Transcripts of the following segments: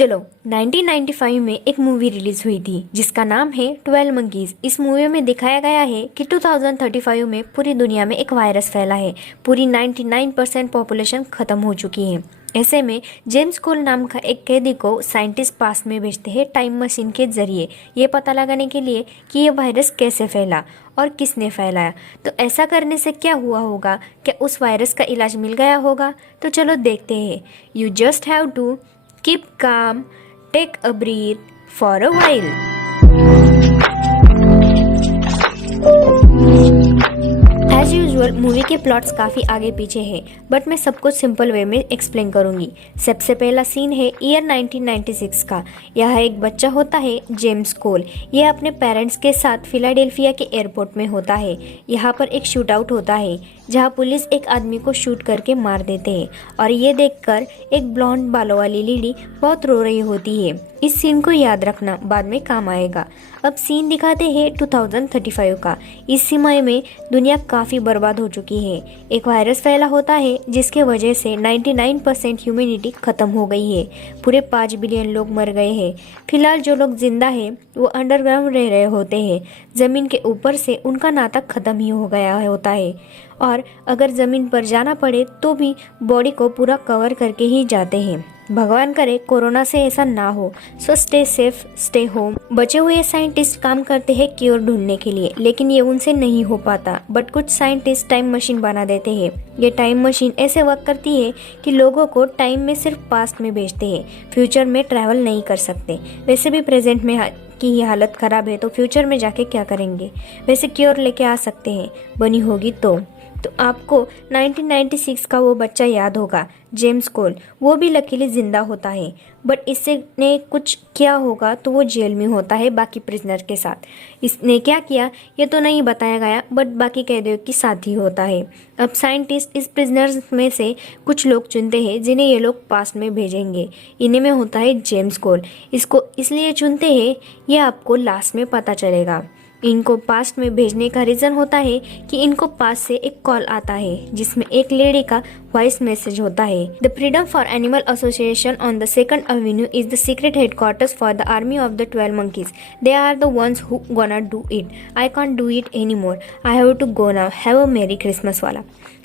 चलो 1995 में एक मूवी रिलीज हुई थी जिसका नाम है 12 मंकीज। इस मूवी में दिखाया गया है कि 2035 में पूरी दुनिया में एक वायरस फैला है। पूरी 99% पॉपुलेशन खत्म हो चुकी है। ऐसे में जेम्स कोल नाम का एक कैदी को साइंटिस्ट पास्ट में भेजते हैं टाइम मशीन के जरिए ये पता लगाने के लिए कि ये वायरस कैसे फैला और किसने फैलाया। तो ऐसा करने से क्या हुआ होगा, क्या उस वायरस का इलाज मिल गया होगा? तो चलो देखते हैं। You just have to keep calm, take a breath for a while. As usual movie के प्लॉट्स काफ़ी आगे पीछे हैं, बट मैं सब कुछ सिंपल वे में एक्सप्लेन करूंगी। सबसे पहला सीन है ईयर 1996 का। यह एक बच्चा होता है जेम्स कोल। यह अपने पेरेंट्स के साथ फिलाडेल्फिया के एयरपोर्ट में होता है। यहाँ पर एक शूट आउट होता है जहाँ पुलिस एक आदमी को शूट करके मार देते हैं और ये देखकर एक ब्लॉन्ड बालों वाली लेडी बहुत रो रही होती है। इस सीन को याद रखना, बाद में काम आएगा। अब सीन दिखाते हैं 2035 का। इस समय में दुनिया काफ़ी बर्बाद हो चुकी है। एक वायरस फैला होता है जिसके वजह से 99% ह्यूमैनिटी खत्म हो गई है। पूरे 5 बिलियन लोग मर गए हैं। फिलहाल जो लोग जिंदा हैं वो अंडरग्राउंड रह रहे होते हैं। ज़मीन के ऊपर से उनका नाता खत्म ही हो गया होता है और अगर ज़मीन पर जाना पड़े तो भी बॉडी को पूरा कवर करके ही जाते हैं। भगवान करे कोरोना से ऐसा ना हो। So stay safe, stay home. बचे हुए साइंटिस्ट काम करते हैं क्योर ढूंढने के लिए, लेकिन ये उनसे नहीं हो पाता। बट कुछ साइंटिस्ट टाइम मशीन बना देते हैं। ये टाइम मशीन ऐसे वर्क करती है कि लोगों को टाइम में सिर्फ पास्ट में भेजते हैं, फ्यूचर में ट्रैवल नहीं कर सकते। वैसे भी प्रेजेंट में की ये हालत ख़राब है तो फ्यूचर में जाके क्या करेंगे? वैसे क्योर लेके आ सकते हैं, बनी होगी तो आपको 1996 का वो बच्चा याद होगा, जेम्स कोल। वो भी लकीली जिंदा होता है, बट इससे ने कुछ किया होगा तो वो जेल में होता है बाकी प्रिजनर के साथ। इसने क्या किया ये तो नहीं बताया गया, बट बाकी कैदियों के साथ ही होता है। अब साइंटिस्ट इस प्रिजनर्स में से कुछ लोग चुनते हैं जिन्हें ये लोग पास्ट में भेजेंगे। इन्हीं में होता है जेम्स कोल। इसको इसलिए चुनते हैं, ये आपको लास्ट में पता चलेगा। इनको पास्ट में भेजने का रीज़न होता है कि इनको पास्ट से एक कॉल आता है जिसमें एक लेडी का वॉइस मैसेज होता है। The freedom for animal association on the second Avenue is the secret headquarters for the army of the 12 monkeys. They are the ones who gonna do it. I can't do it anymore. I have to go now. Have a merry Christmas वाला।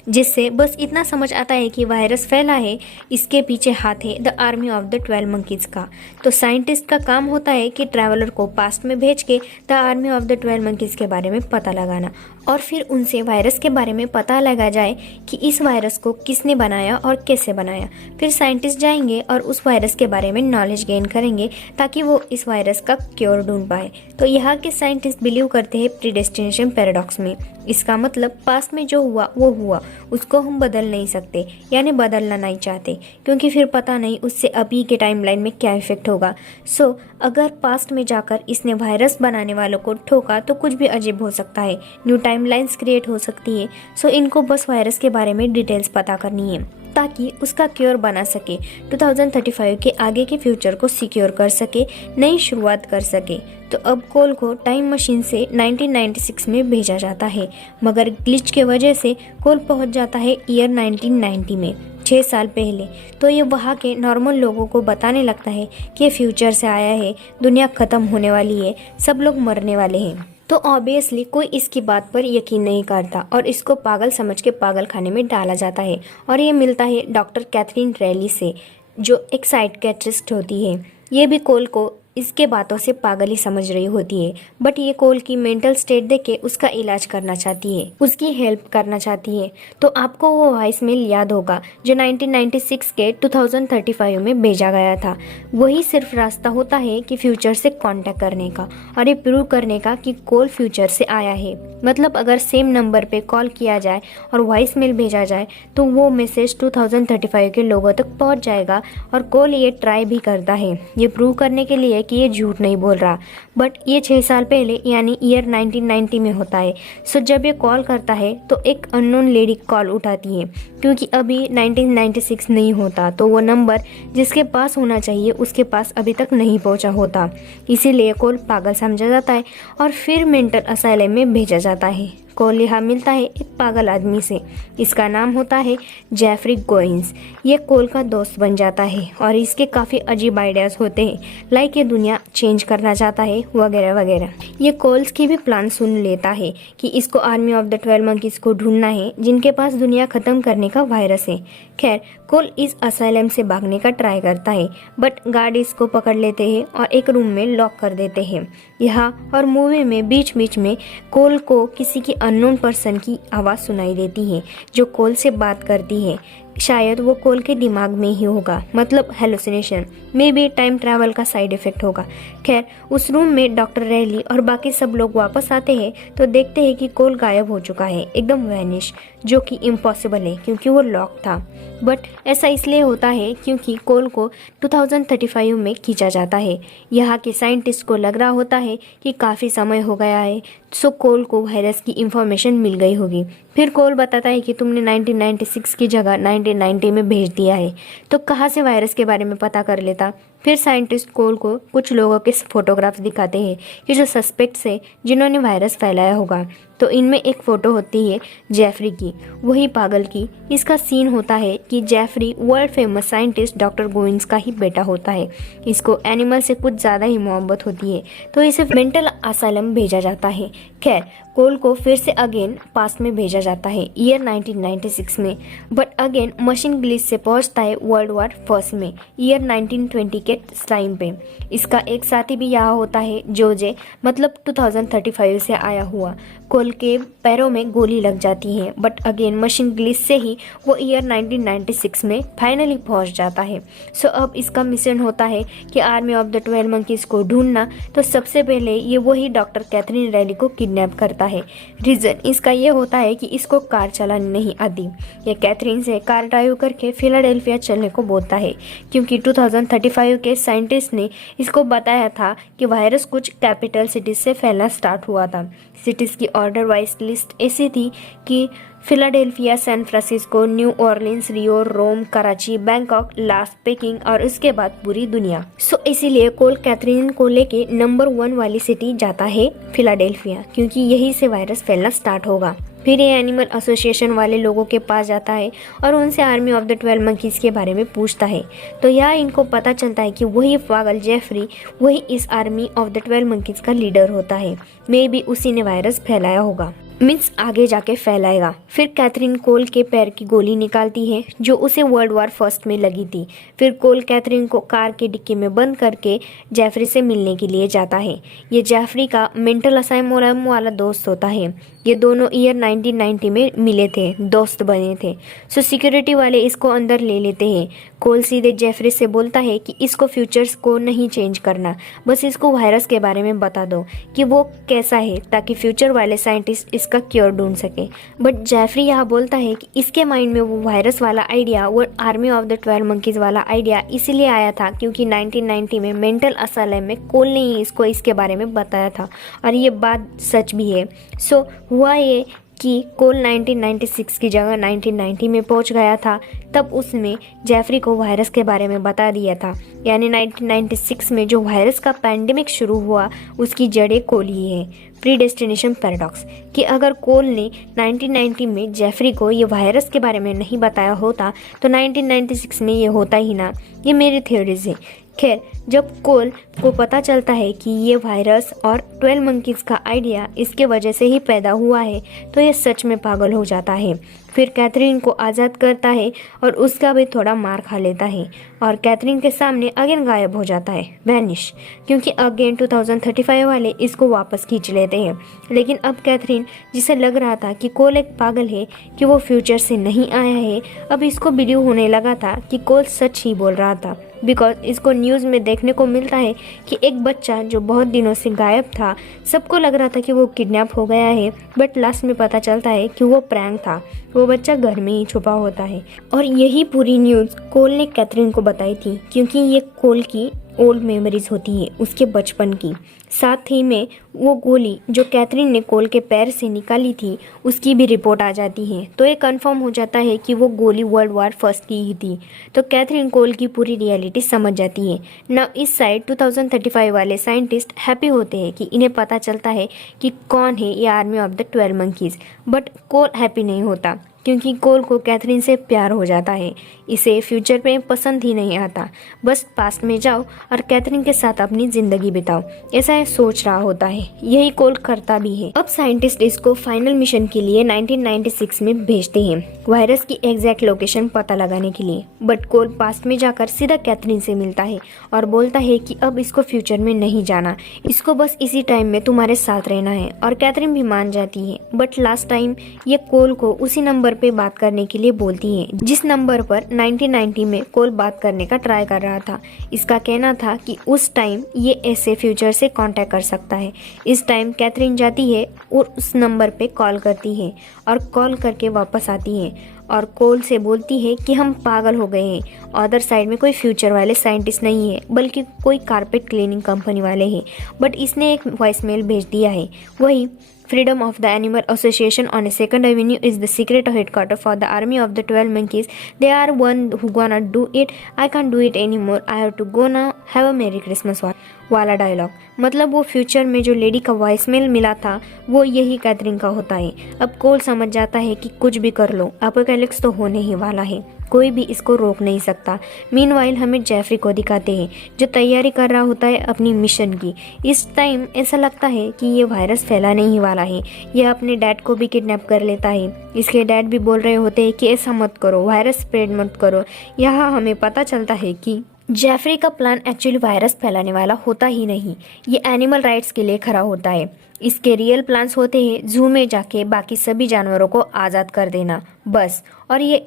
जिससे बस इतना समझ आता है कि virus फैला है, इसके पीछे हाथ है the army of the 12 monkeys का। तो साइंटिस्ट का काम होता है कि ट्रैवलर को पास्ट में भेज के the army of the 12 monkeys के बारे में पता लगाना और फिर उनसे वायरस के बारे में पता लगा जाए कि इस वायरस को किसने बनाया और कैसे बनाया। फिर साइंटिस्ट जाएंगे और उस वायरस के बारे में नॉलेज गेन करेंगे ताकि वो इस वायरस का क्योर ढूंढ पाए। तो यहाँ के साइंटिस्ट बिलीव करते हैं प्रीडेस्टिनेशन पैराडॉक्स में। इसका मतलब पास्ट में जो हुआ वो हुआ, उसको हम बदल नहीं सकते, यानी बदलना नहीं चाहते, क्योंकि फिर पता नहीं उससे अभी के टाइमलाइन में क्या इफेक्ट होगा। सो अगर पास्ट में जाकर इसने वायरस बनाने वालों को ठोका तो कुछ भी अजीब हो सकता है, न्यू टाइमलाइंस क्रिएट हो सकती है। सो इनको बस वायरस के बारे में डिटेल्स पता करनी है ताकि उसका क्योर बना सके, 2035 के आगे के फ्यूचर को सिक्योर कर सके, नई शुरुआत कर सके। तो अब कोल को टाइम मशीन से 1996 में भेजा जाता है, मगर ग्लिच के वजह से कोल पहुंच जाता है ईयर 1990 में, 6 साल पहले। तो ये वहाँ के नॉर्मल लोगों को बताने लगता है कि ये फ्यूचर से आया है, दुनिया ख़त्म होने वाली है, सब लोग मरने वाले हैं। तो ऑब्वियसली कोई इसकी बात पर यकीन नहीं करता और इसको पागल समझ के पागल खाने में डाला जाता है। और ये मिलता है डॉक्टर कैथरीन रैली से, जो एक साइकियाट्रिस्ट होती है। ये भी कोल को इसके बातों से पागल ही समझ रही होती है, बट ये कोल की मेंटल स्टेट देख के उसका इलाज करना चाहती है, उसकी हेल्प करना चाहती है। तो आपको वो वॉइस मेल याद होगा जो 1996 के 2035 में भेजा गया था। वही सिर्फ रास्ता होता है कि फ्यूचर से कांटेक्ट करने का और ये प्रूव करने का कि कोल फ्यूचर से आया है। मतलब अगर सेम नंबर पे कॉल किया जाए और वॉइस मेल भेजा जाए तो वो मैसेज 2035 के लोगों तक पहुंच जाएगा। और कोल ये ट्राई भी करता है ये प्रूव करने के लिए कि ये झूठ नहीं बोल रहा, बट ये 6 साल पहले यानी ईयर 1990 में होता है। सो जब ये कॉल करता है तो एक अननोन लेडी कॉल उठाती है, क्योंकि अभी 1996 नहीं होता तो वो नंबर जिसके पास होना चाहिए उसके पास अभी तक नहीं पहुंचा होता। इसीलिए कॉल पागल समझा जाता है और फिर मेंटल असाइलम में भेजा जाता है। कॉल यहाँ मिलता है एक पागल आदमी से, इसका नाम होता है जेफरी गोइंस। ये कॉल का दोस्त बन जाता है और इसके काफ़ी अजीब आइडियाज़ होते हैं, लाइक ये दुनिया चेंज करना चाहता है वगैरह वगैरह। ये कॉल्स की भी प्लान सुन लेता है कि इसको आर्मी ऑफ द 12 मंकीज को ढूंढना है जिनके पास दुनिया ख़त्म करने का वायरस है। खैर कॉल इस असाइलम से भागने का ट्राई करता है, बट गार्ड इसको पकड़ लेते हैं और एक रूम में लॉक कर देते हैं। यहाँ और मूवी में बीच बीच में कॉल को किसी की अननोन पर्सन की आवाज़ सुनाई देती है जो कॉल से बात करती है। शायद वो कॉल के दिमाग में ही होगा, मतलब hallucination, may be time travel का साइड इफेक्ट होगा। खैर उस रूम में डॉक्टर रैली और बाकी सब लोग वापस आते हैं तो देखते हैं कि कॉल गायब हो चुका है, एकदम वैनिश, जो कि इम्पॉसिबल है क्योंकि वो लॉक था। बट ऐसा इसलिए होता है क्योंकि कॉल को 2035 में खींचा जाता है। यहाँ के साइंटिस्ट को लग रहा होता है कि काफ़ी समय हो गया है, सो कॉल को वायरस की इंफॉर्मेशन मिल गई होगी। फिर कॉल बताता है कि तुमने 1996 की जगह 1990 में भेज दिया है, तो कहाँ से वायरस के बारे में पता कर लेता। फिर साइंटिस्ट कॉल को कुछ लोगों के फोटोग्राफ्स दिखाते हैं कि जो सस्पेक्ट्स है जिन्होंने वायरस फैलाया होगा। तो इनमें एक फ़ोटो होती है जेफरी की, वही पागल की। इसका सीन होता है कि Jeffrey world famous scientist doctor Goins का ही बेटा होता है। इसको एनिमल से कुछ ज़्यादा ही मोहब्बत होती है तो इसे मेंटल असाइलम भेजा जाता है। खैर कॉल को फिर से अगेन पास्ट में भेजा जाता है ईयर 1996 में, बट अगेन मशीन ग्लिच से पहुंचता है वर्ल्ड वॉर फर्स्ट में ईयर 1920 के टाइम पे। इसका एक साथी भी यहाँ होता है जोजे, मतलब 2035 से आया हुआ। कॉल के पैरों में गोली लग जाती है, बट अगेन मशीन ग्लिच से ही वो ईयर 1996 में फाइनली पहुंच जाता है। सो अब इसका मिशन होता है कि आर्मी ऑफ द 12 मंकीज को ढूंढना। तो सबसे पहले ये वही डॉक्टर कैथरीन रैली को किडनैप करता है। रीज़न इसका ये होता है कि इसको कार चलानी नहीं आती। ये कैथरीन से कार ड्राइव करके फिलाडेल्फिया चलने को बोलता है, क्योंकि 2035 के साइंटिस्ट ने इसको बताया था कि वायरस कुछ कैपिटल सिटीज से फैलना स्टार्ट हुआ था। सिटीज़ की ऑर्डर वाइज लिस्ट ऐसी थी कि Philadelphia, San Francisco, New Orleans, Rio, Rome, Karachi, Bangkok, Las, Peking और उसके बाद पूरी दुनिया। सो इसीलिए कॉल कैथरीन को लेके नंबर 1 वाली सिटी जाता है फिलाडेल्फिया, क्योंकि यहीं से वायरस फैलना स्टार्ट होगा। फिर ये एनिमल एसोसिएशन वाले लोगों के पास जाता है और उनसे आर्मी ऑफ द 12 मंकीज के बारे में पूछता है। तो यहाँ इनको पता चलता है कि वही पागल जेफरी वही इस आर्मी ऑफ द 12 मंकीज का लीडर होता है। मे बी उसी ने वायरस फैलाया होगा, मीन्स आगे जाके फैलाएगा। फिर कैथरीन कोल के पैर की गोली निकालती है जो उसे वर्ल्ड वॉर फर्स्ट में लगी थी। फिर कोल कैथरीन को कार के डिक्की में बंद करके जेफरी से मिलने के लिए जाता है। ये जेफरी का मेंटल असाइलम वाला दोस्त होता है। ये दोनों ईयर 1990 में मिले थे, दोस्त बने थे। सो सिक्योरिटी वाले इसको अंदर ले लेते हैं। कोल सीधे जेफरी से बोलता है कि इसको फ्यूचर्स को नहीं चेंज करना, बस इसको वायरस के बारे में बता दो कि वो कैसा है, ताकि फ्यूचर वाले साइंटिस्ट इसका क्योर ढूंढ सके। बट जेफरी यहाँ बोलता है कि इसके माइंड में वो वायरस वाला आइडिया, वो आर्मी ऑफ द 12 मंकीज वाला आइडिया इसीलिए आया था क्योंकि 1990 में मेंटल असाइलम में कोल ने ही इसको इसके बारे में बताया था, और ये बात सच भी है। सो हुआ ये कि कोल 1996 की जगह 1990 में पहुंच गया था। तब उसने जेफरी को वायरस के बारे में बता दिया था, यानी 1996 में जो वायरस का पैंडेमिक शुरू हुआ उसकी जड़ें कोल ही है। प्रीडेस्टिनेशन पैराडॉक्स कि अगर कोल ने 1990 में जेफरी को ये वायरस के बारे में नहीं बताया होता तो 1996 में ये होता ही ना। ये मेरी थ्योरीज है। खैर, जब कोल को पता चलता है कि ये वायरस और 12 मंकीज का आइडिया इसके वजह से ही पैदा हुआ है तो ये सच में पागल हो जाता है। फिर कैथरीन को आज़ाद करता है और उसका भी थोड़ा मार खा लेता है और कैथरीन के सामने अगेन गायब हो जाता है, वैनिश, क्योंकि अगेन 2035 वाले इसको वापस खींच लेते हैं। लेकिन अब कैथरीन, जिसे लग रहा था कि कोल एक पागल है, कि वो फ्यूचर से नहीं आया है, अब इसको बिलीव होने लगा था कि कोल सच ही बोल रहा था। बिकॉज इसको न्यूज़ में देखने को मिलता है कि एक बच्चा जो बहुत दिनों से गायब था, सबको लग रहा था कि वो किडनैप हो गया है, बट लास्ट में पता चलता है कि वो प्रैंक था। वो बच्चा घर में ही छुपा होता है। और यही पूरी न्यूज़ कोल ने कैथरीन को बताई थी, क्योंकि ये कोल की ओल्ड मेमोरीज होती है उसके बचपन की। साथ ही में वो गोली जो कैथरीन ने कोल के पैर से निकाली थी उसकी भी रिपोर्ट आ जाती है। तो ये कंफर्म हो जाता है कि वो गोली वर्ल्ड वार फर्स्ट की ही थी। तो कैथरीन कोल की पूरी रियलिटी समझ जाती है ना। इस साइड 2035 वाले साइंटिस्ट हैप्पी होते हैं कि इन्हें पता चलता है कि कौन है ये army of the 12 monkeys. But Cole happy नहीं होता क्योंकि कोल को कैथरीन से प्यार हो जाता है। इसे फ्यूचर में पसंद ही नहीं आता। बस पास्ट में जाओ और कैथरीन के साथ अपनी जिंदगी बिताओ, ऐसा है सोच रहा होता है। यही कोल करता भी है। अब साइंटिस्ट इसको फाइनल मिशन के लिए 1996 में भेजते हैं वायरस की एग्जैक्ट लोकेशन पता लगाने के लिए। बट कोल पास्ट में जाकर सीधा कैथरीन से मिलता है और बोलता है कि अब इसको फ्यूचर में नहीं जाना, इसको बस इसी टाइम में तुम्हारे साथ रहना है। और कैथरीन भी मान जाती है। बट लास्ट टाइम ये कोल को उसी नंबर पे बात करने के लिए बोलती है जिस नंबर पर 1990 में कोल बात करने का ट्राई कर रहा था। इसका कहना था कि उस टाइम ये ऐसे फ्यूचर से कांटेक्ट कर सकता है। इस टाइम कैथरीन जाती है और उस नंबर पे कॉल करती है और कॉल करके वापस आती है और कोल से बोलती है कि हम पागल हो गए हैं। अदर साइड में कोई फ्यूचर वाले साइंटिस्ट नहीं है बल्कि कोई कारपेट क्लीनिंग कंपनी वाले हैं। बट इसने एक वॉइसमेल भेज दिया है, वही Freedom of the Animal Association on a Second Avenue is the secret headquarters for the army of the 12 monkeys. They are one who gonna do it. I can't do it anymore. I have to go now. Have a Merry Christmas वाला dialogue. मतलब वो future में जो lady का voicemail मिला था वो यही कैथरीन का होता है। अब कोल समझ जाता है कि कुछ भी कर लो अपोकैलिप्स तो होने ही वाला है, कोई भी इसको रोक नहीं सकता। मीनवाइल हमें जेफरी को दिखाते हैं जो तैयारी कर रहा होता है अपनी मिशन की। इस टाइम ऐसा लगता है कि ये वायरस फैलाने ही वाला है। यह अपने डैड को भी किडनैप कर लेता है। इसके डैड भी बोल रहे होते हैं कि ऐसा मत करो, वायरस स्प्रेड मत करो। यहाँ हमें पता चलता है कि जेफरी का प्लान एक्चुअली वायरस फैलाने वाला होता ही नहीं, ये एनिमल राइट्स के लिए खड़ा होता है। इसके रियल प्लान्स होते हैं जू में जाके बाकी सभी जानवरों को आज़ाद कर देना बस।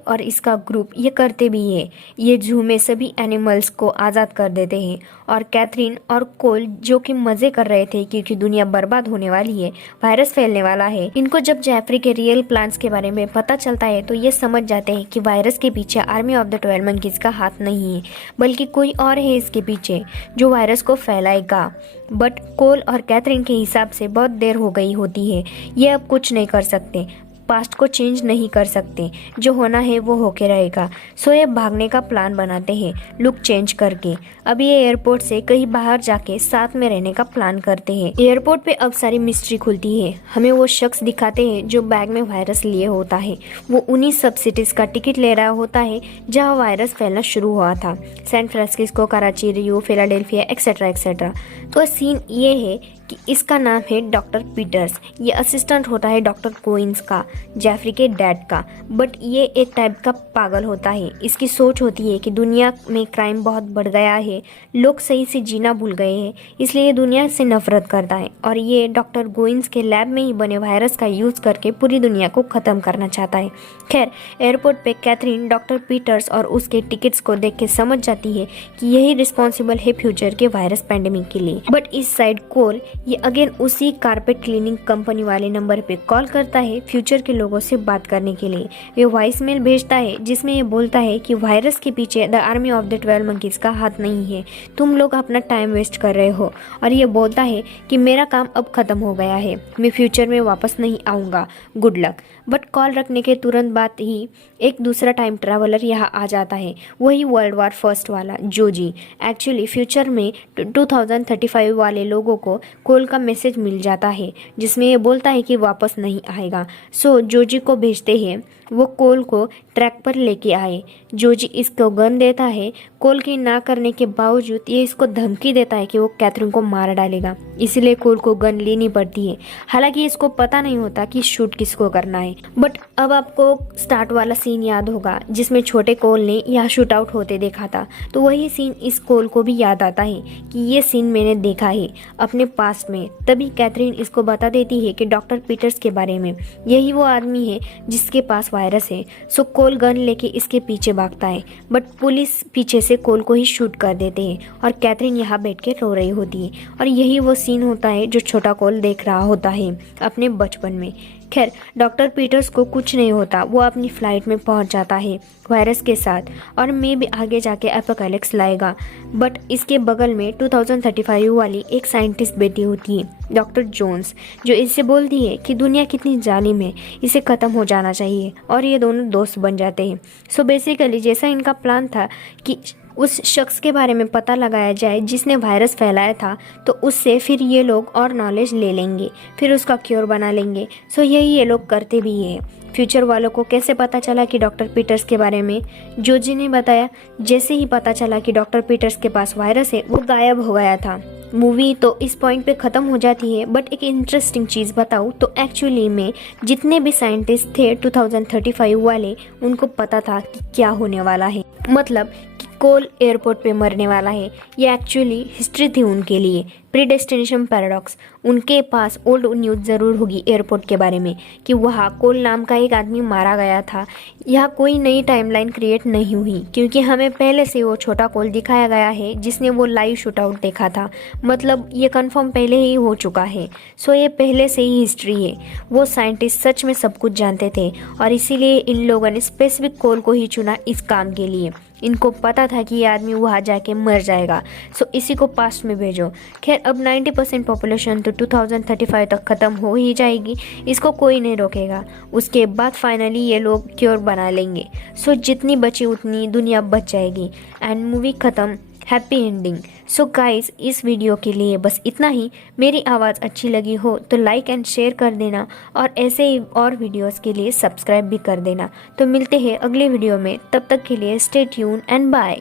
और इसका ग्रुप ये करते भी है। ये जू में सभी एनिमल्स को आज़ाद कर देते हैं। और कैथरीन और कोल जो कि मज़े कर रहे थे क्योंकि दुनिया बर्बाद होने वाली है, वायरस फैलने वाला है। इनको जब जेफरी के रियल प्लान्स के बारे में पता चलता है तो ये समझ जाते हैं कि वायरस के पीछे आर्मी ऑफ द 12 मंकीज का हाथ नहीं है बल्कि कोई और है इसके पीछे जो वायरस को फैलाएगा। बट कोल और कैथरीन के हिसाब से बहुत देर हो गई होती है। ये अब कुछ नहीं कर सकते, पास्ट को चेंज नहीं कर सकते, जो होना है वो होके रहेगा। सो ये भागने का प्लान बनाते हैं लुक चेंज करके। अब ये एयरपोर्ट से कहीं बाहर जाके साथ में रहने का प्लान करते हैं। एयरपोर्ट पे अब सारी मिस्ट्री खुलती है। हमें वो शख्स दिखाते हैं जो बैग में वायरस लिए होता है। वो उन्हीं सब सिटीज का टिकट ले रहा होता है जहाँ वायरस फैलना शुरू हुआ था, सैन फ्रांसिस्को, कराची, रियो, फिलाडेल्फिया एक्सेट्रा एक्सेट्रा। तो सीन ये है कि इसका नाम है डॉक्टर पीटर्स। ये असिस्टेंट होता है डॉक्टर कोइंस का, जेफरी के डैड का। बट ये एक टाइप का पागल होता है। इसकी सोच होती है कि दुनिया में क्राइम बहुत बढ़ गया है, लोग सही से जीना भूल गए हैं, इसलिए ये दुनिया से नफरत करता है और ये डॉक्टर गोइंस के लैब में ही बने वायरस का यूज़ करके पूरी दुनिया को ख़त्म करना चाहता है। खैर, एयरपोर्ट पे कैथरीन डॉक्टर पीटर्स और उसके टिकट्स को देख के समझ जाती है कि यही रिस्पॉन्सिबल है फ्यूचर के वायरस पैंडेमिक के लिए। बट इस साइड कोल ये अगेन उसी कारपेट क्लीनिंग कंपनी वाले नंबर पे कॉल करता है फ्यूचर के लोगों से बात करने के लिए। वे वॉइसमेल भेजता है जिसमें ये बोलता है कि वायरस के पीछे the army of the 12 monkeys का हाथ नहीं है, तुम लोग अपना टाइम वेस्ट कर रहे हो। और ये बोलता है कि मेरा काम अब खत्म हो गया है, मैं फ्यूचर में वापस नहीं आऊँगा, गुड लक। बट कॉल रखने के तुरंत बाद ही एक दूसरा टाइम ट्रैवलर यहाँ आ जाता है, वही वर्ल्ड वार फर्स्ट वाला जोजी। एक्चुअली फ्यूचर में 2035 वाले लोगों को कोल का मैसेज मिल जाता है जिसमें ये बोलता है कि वापस नहीं आएगा। सो जोजी को भेजते हैं वो कोल को ट्रैक पर लेके आए। जोजी इसको गन देता है। कोल की ना करने के बावजूद ये इसको धमकी देता है कि वो कैथरीन को मार डालेगा, इसलिए कोल को गन लेनी पड़ती है। हालांकि इसको पता नहीं होता कि शूट किसको करना है। बट अब आपको स्टार्ट वाला सीन याद होगा जिसमें छोटे कोल ने यहाँ शूट आउट होते देखा था, तो वही सीन इस कोल को भी याद आता है कि ये सीन मैंने देखा है अपने पास्ट में। तभी कैथरीन इसको बता देती है कि डॉक्टर पीटर्स के बारे में, यही वो आदमी है जिसके पास वायरस है। सो कोल गन लेके इसके पीछे भागता है बट पुलिस पीछे से कोल को ही शूट कर देते हैं और कैथरीन यहाँ बैठ के रो रही होती है। और यही वो सीन होता है जो छोटा कोल देख रहा होता है अपने बचपन में। खैर डॉक्टर पीटर्स को कुछ नहीं होता, वो अपनी फ्लाइट में पहुंच जाता है वायरस के साथ और मे भी आगे जाके एपोकैलिप्स लाएगा। बट इसके बगल में 2035 वाली एक साइंटिस्ट बेटी होती है डॉक्टर जोन्स, जो इससे बोलती है कि दुनिया कितनी जालिम है, इसे ख़त्म हो जाना चाहिए और ये दोनों दोस्त बन जाते हैं। सो बेसिकली जैसा इनका प्लान था कि उस शख्स के बारे में पता लगाया जाए जिसने वायरस फैलाया था, तो उससे फिर ये लोग और नॉलेज ले लेंगे, फिर उसका क्योर बना लेंगे। सो यही ये लोग करते भी है। फ्यूचर वालों को कैसे पता चला कि डॉक्टर पीटर्स के बारे में? जोजी ने बताया, जैसे ही पता चला कि डॉक्टर पीटर्स के पास वायरस है, वो गायब हो गया था। मूवी तो इस पॉइंट पे ख़त्म हो जाती है, बट एक इंटरेस्टिंग चीज़ बताऊँ तो एक्चुअली में जितने भी साइंटिस्ट थे 2035 वाले, उनको पता था कि क्या होने वाला है, मतलब कि कोल एयरपोर्ट पे मरने वाला है। ये एक्चुअली हिस्ट्री थी उनके लिए, प्रीडेस्टिनेशन पैराडॉक्स। उनके पास ओल्ड न्यूज़ ज़रूर होगी एयरपोर्ट के बारे में कि वहाँ कोल नाम का एक आदमी मारा गया था। यहाँ कोई नई टाइमलाइन क्रिएट नहीं हुई क्योंकि हमें पहले से वो छोटा कोल दिखाया गया है जिसने वो लाइव शूटआउट देखा था, मतलब ये कंफर्म पहले ही हो चुका है। सो ये पहले से ही हिस्ट्री है। वो साइंटिस्ट सच में सब कुछ जानते थे और इसीलिए इन लोगों ने स्पेसिफिक कोल को ही चुना इस काम के लिए। इनको पता था कि ये आदमी वहाँ जाके मर जाएगा, सो इसी को पास्ट में भेजो। खैर अब 90% पॉपुलेशन तो 2035 तक ख़त्म हो ही जाएगी, इसको कोई नहीं रोकेगा। उसके बाद फाइनली ये लोग क्योर बना लेंगे। सो जितनी बची उतनी दुनिया बच जाएगी एंड मूवी ख़त्म, हैप्पी एंडिंग। सो गाइस इस वीडियो के लिए बस इतना ही। मेरी आवाज़ अच्छी लगी हो तो लाइक एंड शेयर कर देना और ऐसे ही और वीडियोस के लिए सब्सक्राइब भी कर देना। तो मिलते हैं अगले वीडियो में, तब तक के लिए स्टे ट्यून एंड बाय।